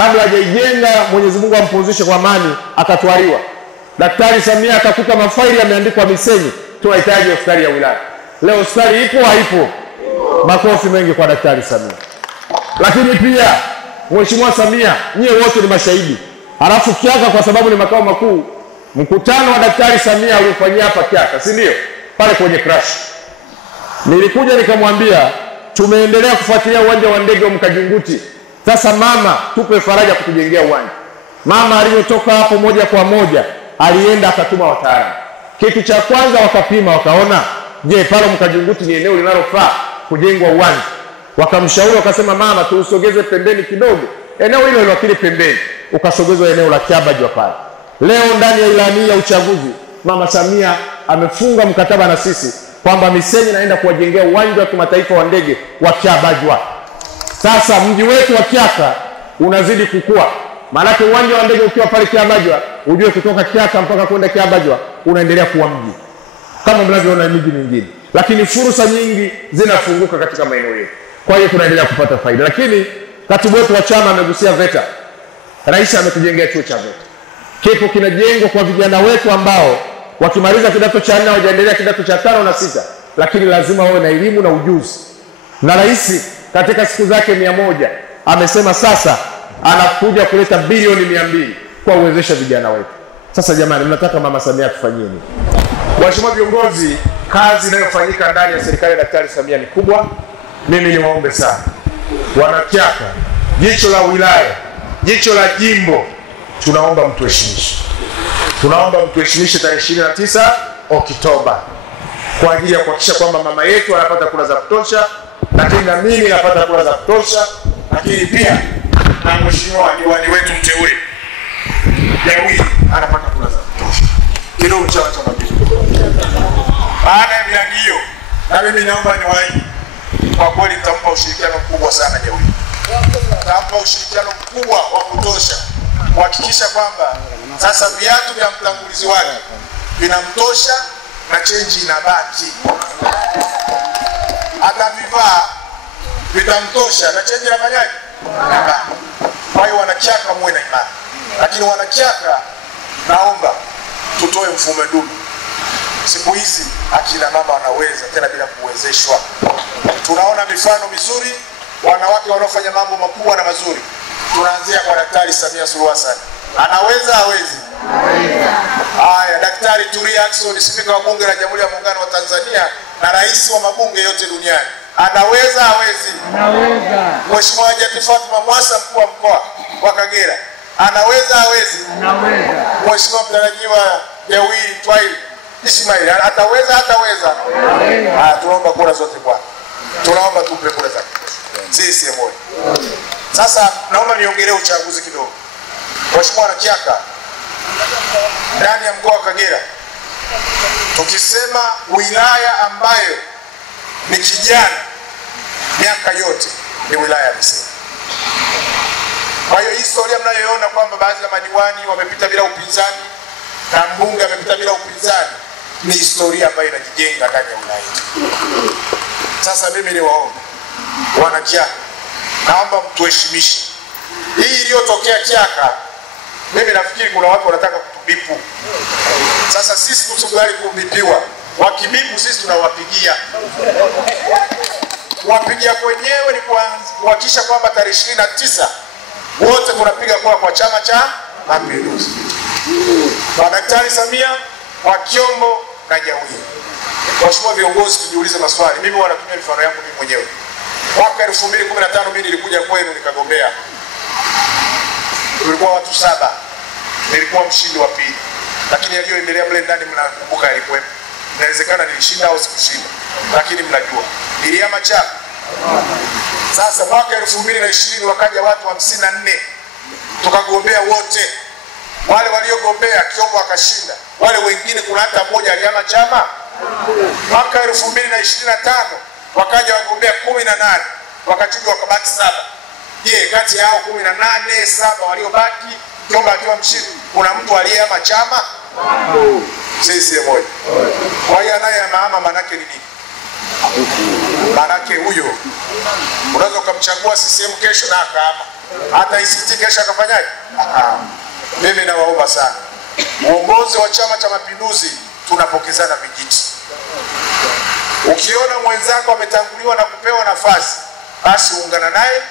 kabla hajaijenga Mwenyezi Mungu ampumzishe kwa amani, akatwaliwa. Daktari Samia akakuta mafaili yameandikwa Misenyi, tunahitaji hospitali ya wilaya. Leo hospitali ipo haipo? Makofi mengi kwa Daktari Samia. Lakini pia Mheshimiwa Samia, nyie wote ni mashahidi. Halafu Kyaka, kwa sababu ni makao makuu, mkutano wa Daktari Samia uliofanyia hapa Kyaka, si ndio? Pale kwenye crash. Nilikuja nikamwambia tumeendelea kufuatilia uwanja wa ndege wa Mkajunguti. Sasa mama, tupe faraja kutujengea uwanja. Mama aliyotoka hapo moja kwa moja alienda akatuma wataalamu. Kitu cha kwanza wakapima, wakaona je, pale Mkajunguti ni eneo linalofaa kujengwa uwanja. Wakamshauri wakasema, mama tuusogeze pembeni kidogo. Eneo hilo liwakili pembeni, ukasogezwa eneo la Kiabajwa pale. Leo ndani ya ilani ya uchaguzi Mama Samia amefunga mkataba na sisi kwamba Misenyi naenda kuwajengea uwanja wa kimataifa wa ndege wa Kiabajwa. Sasa mji wetu wa Kyaka unazidi kukua. Maana uwanja wa ndege ukiwa pale Kiabajwa, ujue kutoka Kyaka mpaka kwenda Kiabajwa unaendelea kuwa mji kama mnavyoona miji mingine. Lakini fursa nyingi zinafunguka katika maeneo yetu. Kwa hiyo tunaendelea kupata faida. Lakini katibu wetu wa chama amegusia VETA. Rais ametujengea chuo cha VETA. Kipo kinajengwa kwa vijana wetu ambao wakimaliza kidato cha 4 wajaendelea kidato cha 5 na 6, lakini lazima wawe na elimu na ujuzi. Na rais katika siku zake 100 amesema sasa anakuja kuleta bilioni 200 kwa uwezesha vijana wetu. Sasa jamani, mnataka Mama Samia tufanyie nini? Waheshimiwa viongozi, kazi inayofanyika ndani ya serikali ya Daktari Samia ni kubwa. Mimi niwaombe sana Wanakyaka, jicho la wilaya, jicho la jimbo, tunaomba mtuheshimishe. Tunaomba mtuheshimishe tarehe 29 Oktoba kwa ajili ya kuhakikisha kwamba mama yetu anapata kura za kutosha, lakini na mimi napata kura za kutosha, lakini pia na mheshimiwa diwani wetu mteule Jawi anapata kura za kutosha. Kidogo cha Mapinduzi. Baada ya miradi hiyo, na mimi naomba niwaahidi kwa kweli nitampa ushirikiano mkubwa sana Jawi. Nitampa ushirikiano mkubwa wa kutosha kuhakikisha kwamba sasa viatu vya mtangulizi wake vinamtosha na chenji inabaki. Atavivaa vitamtosha na chenji inafanyaje? Inabaki. Kwa hiyo Wanakyaka muwe na imani. Lakini Wanakyaka, naomba tutoe mfumo dume. Siku hizi akina mama wanaweza tena bila kuwezeshwa. Tunaona mifano mizuri, wanawake wanaofanya mambo makubwa na mazuri. Tunaanzia kwa Daktari Samia Suluhu Hassan. Anaweza hawezi? Haya, Daktari Tulia Ackson, Spika wa Bunge la Jamhuri ya Muungano wa Tanzania na rais wa mabunge yote duniani. Anaweza hawezi? Anaweza. Mheshimiwa Hajati Fatuma Mwasa, mkuu wa mkoa wa Kagera. Anaweza hawezi? Anaweza. Mheshimiwa mtarajiwa Jawi Twaili Ismail, ataweza hataweza? Anaweza. Tunaomba kura zote bwana. Tunaomba tupe kura zake. Sisi moja. Sasa naomba niongelee uchaguzi kidogo. Mheshimiwa Wanakyaka, ndani ya mkoa wa Kagera tukisema wilaya ambayo ni kijana miaka yote ni wilaya ya Misenyi. Kwa hiyo historia mnayoiona kwamba baadhi ya madiwani wamepita bila upinzani na mbunge amepita bila upinzani ni historia ambayo inajijenga ndani ya wilaya yetu. Sasa mimi ni waombe Wanakyaka, naomba mtuheshimishe. Hii iliyotokea Kyaka, mimi nafikiri kuna watu wanataka kutubipu. Sasa sisi tusikubali kubipiwa. Wakibipu sisi tunawapigia. Wapigia kwenyewe ni kuhakikisha kwamba tarehe 29 wote tunapiga kura kwa Chama cha Mapinduzi. Kwa Daktari Samia, kwa Kyombo na Jawi. Waheshimiwa viongozi, tujiulize maswali. Mimi wanatumia mifano yangu mimi mwenyewe. Mwaka 2015 mimi nilikuja kwenu nikagombea. Tulikuwa watu 7. Nilikuwa mshindi wa pili. Lakini yaliyoendelea mle ndani mnakumbuka yalikuwepo. Inawezekana nilishinda au sikushinda. Lakini mnajua. Nilihama chama. Sasa mwaka 2020 wakaja watu 54. Tukagombea wote. Wale waliogombea Kyombo akashinda. Wale wengine kuna hata mmoja alihama chama. Mwaka 2025 wakaja wagombea 18. Wakachujwa wakabaki 7. Je, kati yao 18, 7 waliobaki Kyombo akiwa mshindi, kuna mtu aliyehama chama? Sisi moja. Kwa hiyo naye anahama manake ni nini? Manake huyo unaweza kumchagua CCM kesho na akahama. hata ACT kesho akafanyaje? Mimi nawaomba sana uongozi wa Chama cha Mapinduzi, tunapokezana vijiti. Ukiona mwenzako ametanguliwa na kupewa nafasi, basi ungana naye,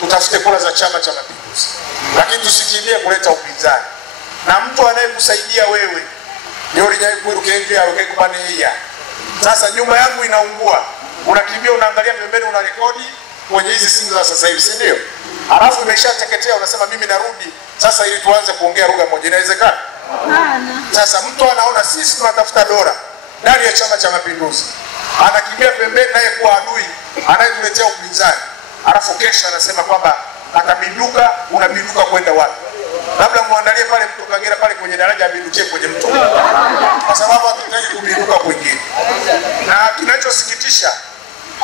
tutafute kura za Chama cha Mapinduzi, lakini tusikimbie kuleta upinzani. Na mtu anayekusaidia wewe ndio linyaikurukendia ukekupania. Sasa nyumba yangu inaungua, unakimbia unaangalia pembeni, una rekodi kwenye hizi simu za sasa hivi, si ndio? Alafu imeshateketea, unasema mimi narudi sasa ili tuanze kuongea lugha moja. Inawezekana? Sasa mtu anaona sisi tunatafuta dola ndani ya Chama cha Mapinduzi, anakimbia pembeni naye kuwa adui anayetuletea upinzani, alafu kesho anasema kwamba atabinduka. Unabinduka kwenda wapi? Labda muandalie pale mtu Kagera pale kwenye daraja abindukie kwenye mto, kwa sababu hatutaki kubinduka kwingine. Na kinachosikitisha,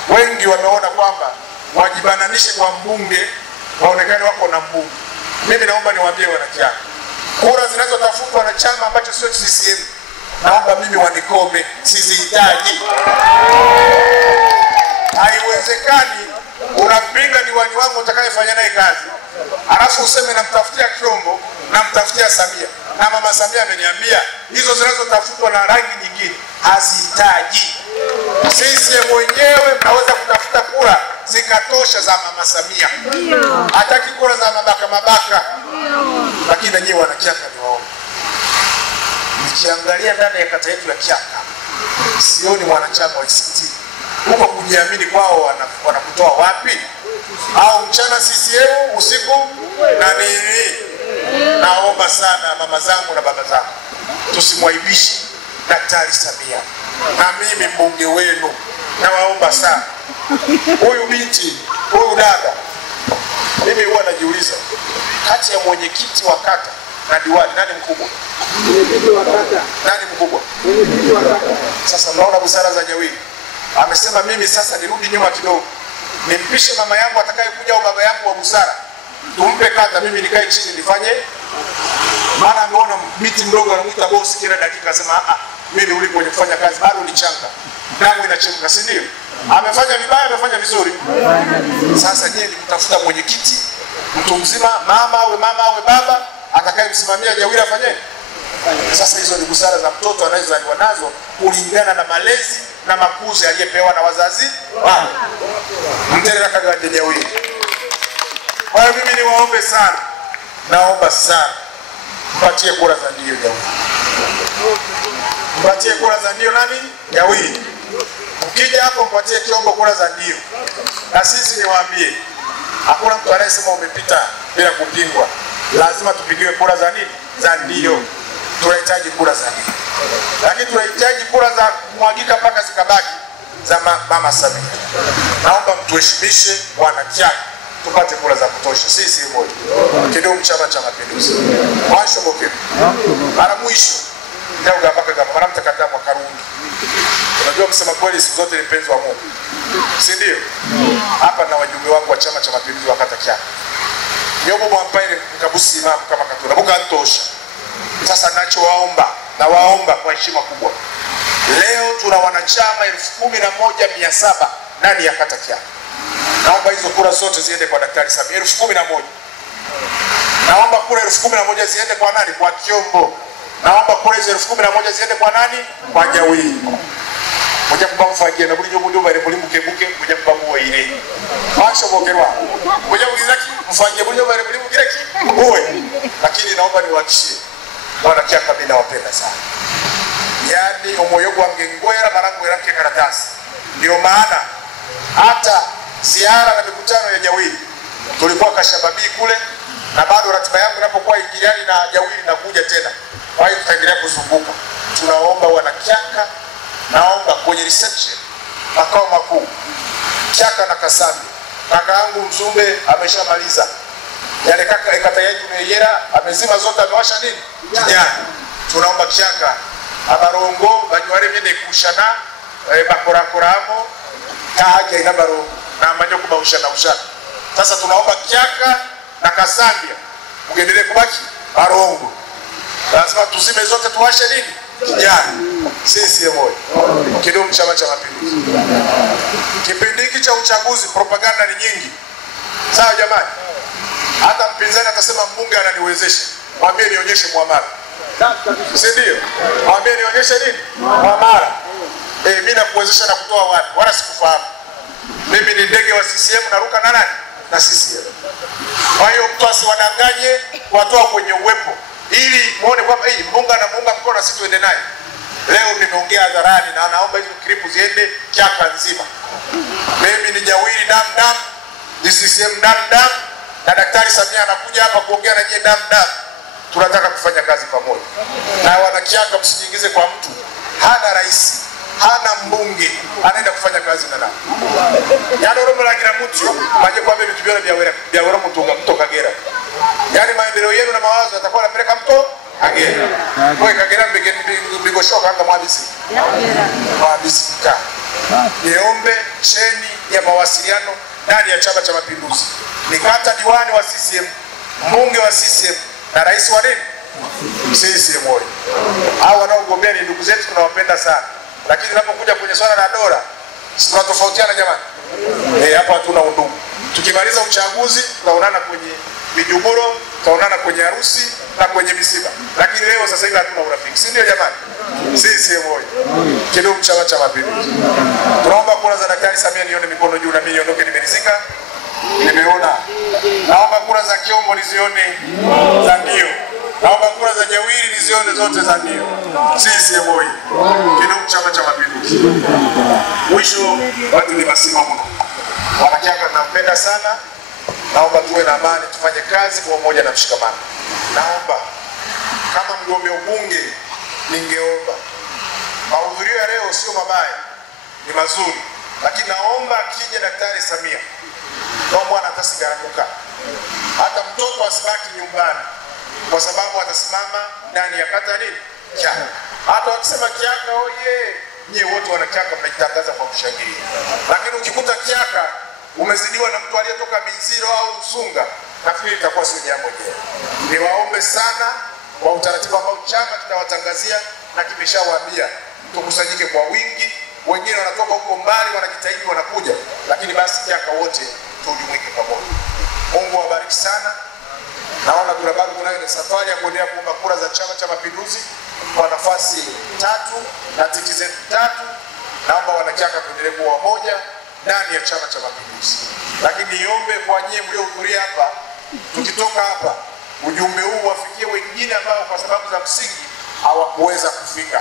wengi wameona kwamba wajibananishe kwa mbunge, waonekane wako na mbunge. Mimi naomba niwaambie wanakiana, kura zinazotafutwa na chama ambacho sio CCM, naomba mimi wanikome, sizihitaji. Haiwezekani unapinga diwani wangu utakayefanya naye kazi, alafu useme namtafutia Kiombo, namtafutia Samia. Na mama Samia ameniambia hizo zinazotafutwa na rangi nyingine hazihitaji. CCM wenyewe mnaweza kutafuta kura zikatosha za mama Samia, hataki kura za mabaka. Lakini na nyewe wanakiaka ni waombe. Nikiangalia ndani ya kata yetu ya Kiaka, sioni mwanachama wa ACT. Huko kujiamini kwao wanakutoa wapi? Au mchana CCM, usiku na nini? Naomba sana mama zangu na baba zangu, tusimwaibishe Daktari Samia. Na mimi mbunge wenu nawaomba sana, huyu binti, huyu dada, mimi huwa najiuliza kati ya mwenyekiti wa kata na diwani nani mkubwa? Nani mkubwa? Sasa mnaona busara za Jawili. Amesema mimi sasa nirudi nyuma kidogo, nimpishe mama yangu atakayekuja au baba yangu wa busara, tumpe kata, mimi nikae chini nifanye. Maana ameona miti mdogo anamuita boss kila dakika, asema mimi ulipo kwenye kufanya kazi bado ni changa, damu inachemka, si ndio? Amefanya vibaya, amefanya vizuri. Sasa je, ni kutafuta mwenyekiti mtu mzima, mama awe baba, atakayemsimamia Jawili afanye? Sasa hizo ni busara za mtoto anayezaliwa nazo kulingana na malezi na makuzi aliyepewa na wazazi wake. Mterera kagande Jawili. Kwa hiyo mimi niwaombe sana, naomba sana mpatie kura za ndio Jawili. Mpatie kura za ndio nani? Jawili. Ukija hapo mpatie Kiombo kura za ndio. Na sisi niwaambie, hakuna mtu anayesema umepita bila kupingwa. Lazima tupigiwe kura za nini? Za ndio. Tunahitaji kura za ndio. Lakini tunahitaji kura za kumwagika mpaka zikabaki za mama Samia. Naomba mtuheshimishe wanakiaka, tupate kura za kutosha. Sisi moja. Kidumu Chama cha Mapinduzi. Mwisho mokeo. Mara mwisho ndio mpaka kama mara mtakata kwa Karundi. Unajua kusema kweli siku zote ni mpenzi wa Mungu, si ndio? Hapa na wajumbe wangu wa Chama cha Mapinduzi wakata Kiaka. Nyobo mwampaile mkabusi imamu kama katuna buka ntosha. Sasa nawaomba kwa heshima kubwa, leo tuna wanachama 11,700 ndani ya kata Kiaka. Naomba hizo kura zote ziende kwa Daktari Samia, 11,000. Naomba kura 11,000 ziende kwa nani? Kwa Kiombo. Naomba kura 11,000 ziende kwa nani? Kwa Jawili. Moja kubamfagia na buli nyobo ndio bali buke moja kubamuwa ile. Mwisho bokerwa. Moja kugizaki mfagie buli nyobo bali buke kireki. Oe. Lakini naomba niwahakishie wanakiaka mimi nawapenda sana. Yaani umoyo wangu ngwera marangu yake karatasi. Ndio maana hata ziara na mikutano ya Jawili tulikuwa Kashababii kule, na bado ratiba yangu inapokuwa ingiliani na Jawili na kuja tena. Kwa hiyo tutaendelea kuzunguka. Tunaomba wanakiaka, naomba kwenye reception makao makuu Kiaka na Kasambi. Kaka yangu Mzumbe ameshamaliza. Yale kata yetu Meyera amezima zote, amewasha nini? Kijani. Tunaomba Kiaka abarongo banyware mene kushana bakorakoramo kaja ina barongo na manyo kubaushana ushana. Sasa tunaomba Kiaka na Kasambi muendelee kubaki barongo. Lazima tuzime zote, tuwashe nini? Kijani. Sisi moja. Kidumu Chama cha Mapinduzi. Kipindi hiki cha uchaguzi propaganda ni nyingi. Sawa jamani? Hata mpinzani atasema mbunge ananiwezesha, mwambie nionyeshe muamala. Si ndio? Mwambie nionyeshe nini? Muamala. Mimi nakuwezesha na kutoa wapi? Wala sikufahamu. Mimi ni ndege wa CCM, naruka na nani? Na CCM. Kwa hiyo mtu asiwadanganye watoa kwenye uwepo, ili muone kwamba mbunge anamuunga mkono na sisi tuende naye. Leo nimeongea hadharani na naomba hizo klipu ziende Kyaka nzima. Mimi ni Jawiri dam, ni CCM dam, na Daktari Samia anakuja hapa kuongea na nyie dam. Tunataka kufanya kazi pamoja. Na wana Kyaka, msijiingize kwa mtu. Hana rais, hana mbunge, anaenda kufanya kazi na nani? Yaani roho la kila mtu, maje kwa mimi tubiona vya wera mto Kagera. Yaani maendeleo yenu na mawazo yatakuwa yanapeleka mto Kagera. Kwa Kagera mbigo shoka kama mwabisi. Mwabisi ka. Niombe cheni ya mawasiliano ndani ya Chama cha Mapinduzi. Nikata diwani wa CCM, mbunge wa CCM na rais wa nini? CCM wote. Hao wanaogombea ni ndugu zetu, tunawapenda sana. Lakini tunapokuja kwenye swala la dola, tunatofautiana jamani. Hapa hatuna undugu. Tukimaliza uchaguzi tutaonana kwenye mijuguro, tutaonana kwenye harusi na kwenye misiba. Lakini leo sasa hivi hatuna urafiki. Si ndio jamani? CCM wote. Kidumu Chama cha Mapinduzi. Tunaomba kura za Daktari Samia, nione mikono juu na mimi niondoke nimeridhika. Nimeona. Naomba kura za Kiombo nizione za ndio. Naomba kura za Jawiri nizione zote za ndio. CCM oyee. Kidumu Chama cha Mapinduzi. Mwisho, watu ni masima mno. Wanakyaka nampenda sana. Naomba tuwe na amani, tufanye kazi kwa umoja na mshikamano. Naomba kama mgombea ubunge, ningeomba mahudhurio ya leo sio mabaya, ni mazuri, lakini naomba akija Daktari Samia, naomba anatasigaruka. Hata mtoto asibaki nyumbani, kwa sababu atasimama ndani ya kata nini? Kyaka. Hata wakisema Kyaka oye, nyie wote wana Kyaka mnajitangaza kwa kushangilia. Lakini ukikuta Kyaka umezidiwa na mtu aliyetoka Miziro au Msunga, nafikiri itakuwa sio jambo jema. Niwaombe sana kwa utaratibu ambao chama kitawatangazia na kimeshawaambia, tukusanyike kwa wingi. Wengine wanatoka huko mbali wanajitahidi wanakuja, lakini basi Kyaka wote tujumuike pamoja. Mungu awabariki sana. Naona kuna bado kuna safari ya kuendelea kuomba kura za Chama cha Mapinduzi kwa nafasi 3 na tiki zetu 3. Naomba wanakyaka tuendelee kuwa moja ndani ya Chama cha Mapinduzi. Lakini niombe kwa nyie mliohudhuria hapa, tukitoka hapa ujumbe huu wafikie wengine ambao kwa sababu za msingi hawakuweza kufika,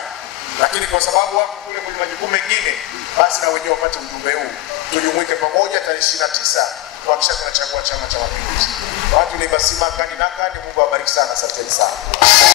lakini kwa sababu wako kule kwenye majukumu mengine, basi na wenyewe wapate ujumbe huu. Tujumuike pamoja tarehe 29 kuhakikisha tunachagua Chama cha Mapinduzi. Watu ni basima kani na kani. Mungu awabariki sana, asanteni sana.